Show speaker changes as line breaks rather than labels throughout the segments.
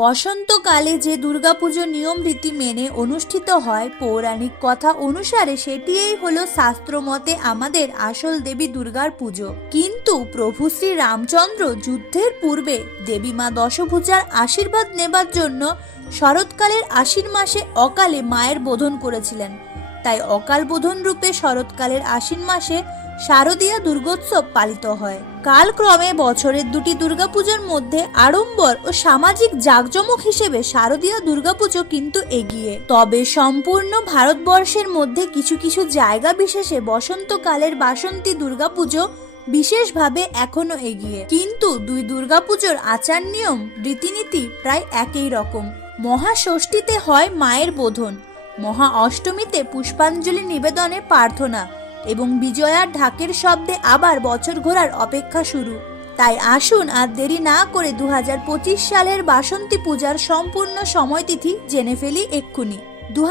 বসন্তকালে যে দুর্গাপুজো নিয়ম রীতি মেনে অনুষ্ঠিত হয়, পৌরাণিক কথা অনুসারে সেটিই হলো শাস্ত্রমতে আমাদের আসল দেবী দুর্গার পুজো। কিন্তু প্রভু শ্রী রামচন্দ্র যুদ্ধের পূর্বে দেবী মা দশভূজার আশীর্বাদ নেবার জন্য শরৎকালের আশির মাসে অকালে মায়ের বোধন করেছিলেন। তাই অকাল বোধন রূপে শরৎকালের আশ্বিন মাসে শারদীয়া দুর্গোৎসব পালিত হয়। কালক্রমে বছরের দুটি দুর্গাপূজার মধ্যে আড়ম্বর ও সামাজিক জাঁকজমক হিসেবে শারদীয়া দুর্গাপুজো কিন্তু এগিয়ে। তবে সম্পূর্ণ ভারতবর্ষের মধ্যে কিছু কিছু জায়গা বিশেষে বসন্তকালের বাসন্তী দুর্গাপুজো বিশেষভাবে এখনও এগিয়ে। কিন্তু দুই দুর্গাপুজোর আচার নিয়ম, রীতিনীতি প্রায় একই রকম। মহাষষ্ঠীতে হয় মায়ের বোধন। মহা অষ্টমীতে পুষ্পাঞ্জলি নিবেদনে প্রার্থনা। এবং বিজয়ার ঢাকের শব্দে আবার বছর ঘোরার অপেক্ষা শুরু। তাই আসুন আর দেরি না করে দু হাজার পঁচিশ সালের বাসন্তী পূজার সম্পূর্ণ সময়তিথি জেনে ফেলি এক্ষুনি। দু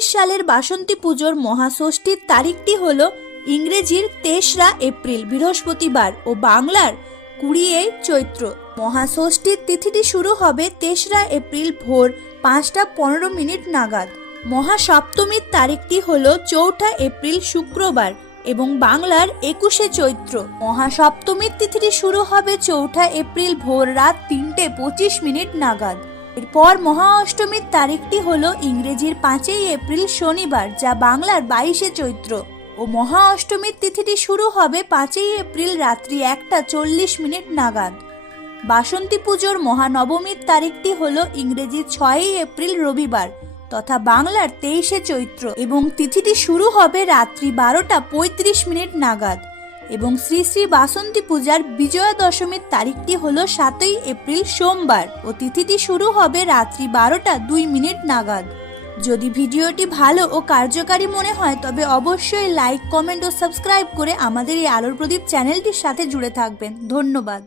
সালের বাসন্তী পুজোর মহাষষ্ঠীর তারিখটি হল ইংরেজির তেসরা এপ্রিল, বৃহস্পতিবার ও বাংলার কুড়িয়ে চৈত্র। মহাষষ্ঠীর তিথিটি শুরু হবে তেসরা এপ্রিল ভোর পাঁচটা পনেরো মিনিট নাগাদ। মহাসপ্তমীর তারিখটি হল চৌঠা এপ্রিল শুক্রবার এবং বাংলার একুশে চৈত্র। মহাসপ্তমীর তিথিটি শুরু হবে চৌঠা এপ্রিল ভোর রাত তিনটে পঁচিশ মিনিট নাগাদ। এরপর মহা অষ্টমীর তারিখটি হল ইংরেজির পাঁচই এপ্রিল শনিবার, যা বাংলার বাইশে চৈত্র। ও মহা অষ্টমীর তিথিটি শুরু হবে পাঁচই এপ্রিল রাত্রি একটা চল্লিশ মিনিট নাগাদ। বাসন্তী পুজোর মহানবমীর তারিখটি হল ইংরেজির ছয়ই এপ্রিল রবিবার। তথা বাংলার তেইশে চৈত্র এবং তিথিটি শুরু হবে রাত্রি বারোটা পঁয়ত্রিশ মিনিট নাগাদ এবং শ্রী শ্রী বাসন্তী পূজার বিজয়া দশমীর তারিখটি হল সাতই এপ্রিল সোমবার ও তিথিটি শুরু হবে রাত্রি বারোটা দুই মিনিট নাগাদ। যদি ভিডিওটি ভালো ও কার্যকারী মনে হয়, তবে অবশ্যই লাইক, কমেন্ট ও সাবস্ক্রাইব করে আমাদের এই আলোর প্রদীপ চ্যানেলটির সাথে জুড়ে থাকবেন। ধন্যবাদ।